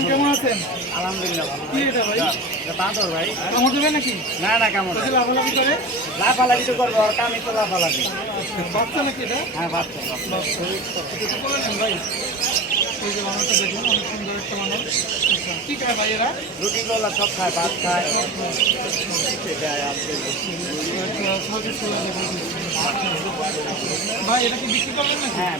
কেমন আছেন আলহামদুলিল্লাহ কি এটা ভাই এটা ভাই কামড় দেবে নাকি না না যদি লাফালাফি করে লাফালাফি তো করব আর কামি তো লাফালাফি নাকি এটা হ্যাঁ ভাই দেখুন সুন্দর একটা কি খায় ভাই এরা? রুটি গোলা সব খায় ভাত খায়। ভাই এটা কি বিক্রি করবেন নাকি? হ্যাঁ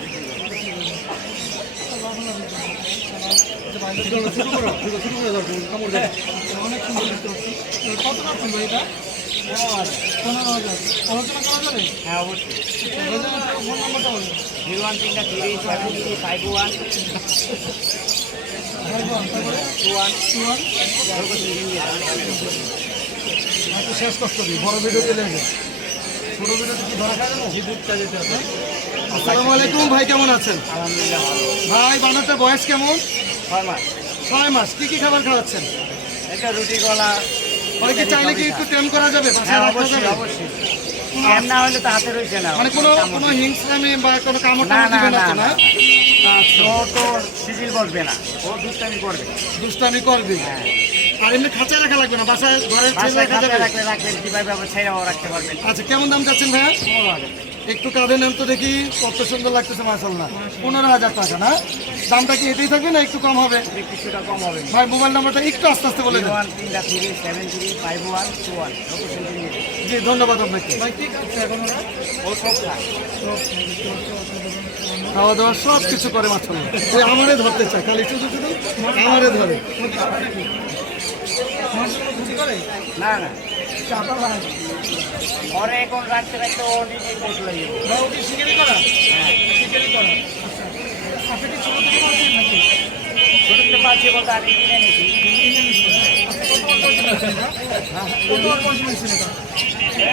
অনেক সুন্দর দেখতে পাচ্ছি কত পাচ্ছেন ভাই এটা হ্যাঁ অবশ্যই জিরো ওয়ান তিনটা three seven three five one একটু শেষ কষ্ট দিই বড় ভিডিও চলে ছোট ভিডিও কি ধরা খায় না যেতে হবে আসসালামু আলাইকুম ভাই কেমন আছেন আলহামদুলিল্লাহ। ভাই বানারটার বয়স কেমন ছয় মাস ছয় মাস কি কি খাবার খাওয়াচ্ছেন এটা রুটি গলা ভাই কি চাইলে কি একটু টেম করা যাবে? হ্যাঁ অবশ্যই অবশ্যই। এম না হলে তো হাতে রয়েছে না। মানে কোনো কোনো দিবে। বা কোনো কামড় না না না না তো না? না। ও তো সিজিল বসবে না। ও দুষ্টামি করবে। দুষ্টামি করবি। হ্যাঁ। আর এমনি খাঁচায় রাখা লাগবে না? বাসায় যাবে রাখলে রাখবেন কীভাবে আবার রাখতে পারবেন। আচ্ছা কেমন দাম চাচ্ছেন ভাইয়া? পনেরো হাজার। একটু কাঁধে নেন তো দেখি কত সুন্দর লাগতেছে মাসাল্লাহ পনেরো হাজার টাকা না? দামটা কি এটাই থাকবে না একটু কম হবে? কিছুটা কম হবে। ভাই মোবাইল নাম্বারটা একটু আস্তে আস্তে বলে দেন। জি ধন্যবাদ আপনাকে। খাওয়া দাওয়া সব কিছু করে মাসাল্লাহ ওই আমারে ধরতে চায় খালি শুধু শুধু আমারে ধরে। না না। পরে এখন রাখতে রাখতে ও নিজেই বসলে যাবে। ওকে শিকারি করা? শিকারি করা। আচ্ছা কি ছোট থেকে নাকি? ছোট পাচ্ছি বলতে কিনে এটা?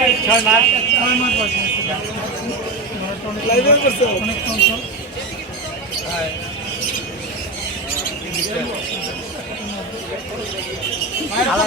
এই ছয় মাস। ছয় মাস অনেক চঞ্চল এই প্রদীপ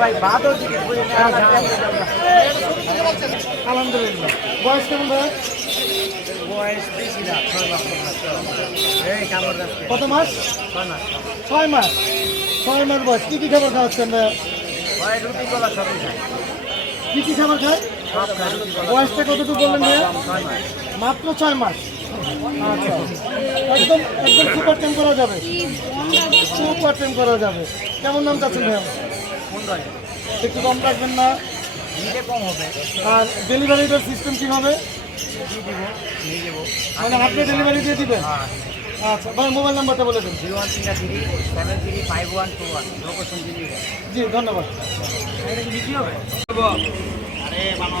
ভাই করে আলহামদুলিল্লাহ। বয়স কেমন ভাই? কত মাস? ছয় মাস। ছয় মাস। বয়স। কি কি খাবার খাওয়াচ্ছেন কি কি খাবার খায়? বয়সটা কতটুকু বললেন ভাইয়া? মাত্র ছয় মাস। আচ্ছা। একদম একদম সুপার টেম করা যাবে। সুপার টেম করা যাবে। কেমন দাম চাচ্ছেন ভাইয়া? একটু কম রাখবেন না। কম হবে। আর ডেলিভারিটার সিস্টেম কি হবে? দিয়ে দিব নিয়ে যাব মানে আপনি ডেলিভারি দিয়ে দিবেন? আচ্ছা ভাই মোবাইল নাম্বারটা বলে দিন। জিরো ওয়ান তিনটা three seven three five one two one location দিলি জি ধন্যবাদ। এটা কি বিক্রি হবে? আরে মামা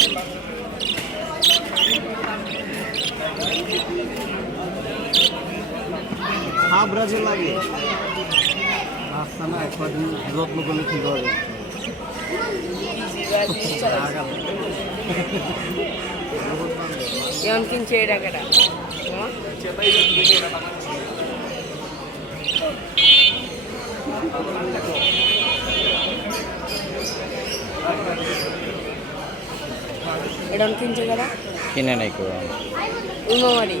হাবড়া যে লাগে রাস্তা না কদিন যত্ন করলে ঠিক হবে। কেমন কিনছে এই টাকাটা? এটা কিনছে কারা? কিনে নাই করে উমামারি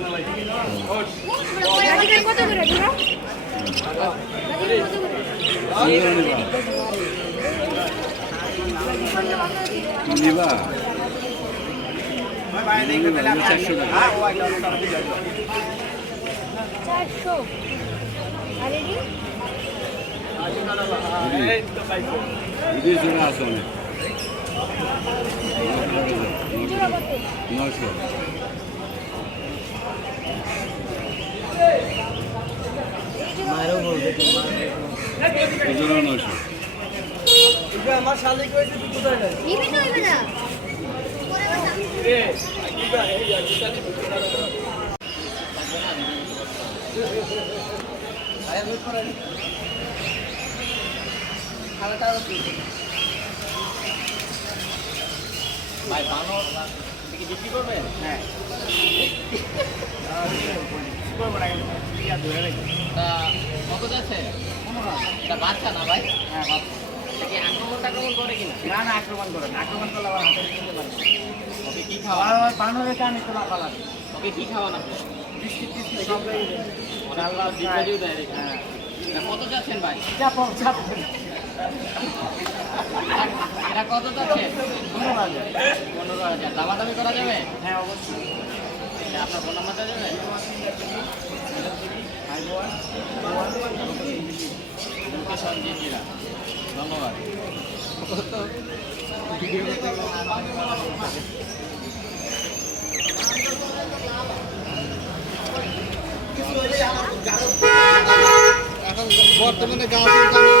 কত করে নিবা। চারশো। আর এটি? ঈদের জন্য অনেক। জোড়া কত নয়শো। জোড়া নয়শো নিবি তো নিবি না ভাই বানর কি বিক্রি করবেন? হ্যাঁ। কত যাচ্ছে? বাচ্চা না ভাই? হ্যাঁ কি আক্রমণ টাক্রমণ করে কিনা? না না আক্রমণ করে না। আক্রমণ করলে আবার হাতে কিনতে পারবে। ওকে কি খাওয়ান বানরের কান একটু লাফা লাগে ওকে কি খাওয়ান আপনি সব দেয় হ্যাঁ। কত যাচ্ছেন ভাই? চাপো চাপো এটা কত যাচ্ছে? পনেরো হাজার। পনেরো হাজার দামাদামি করা যাবে? হ্যাঁ অবশ্যই। আপনার ফোন যাবে ধন্যবাদ। এখন বর্তমানে গাছ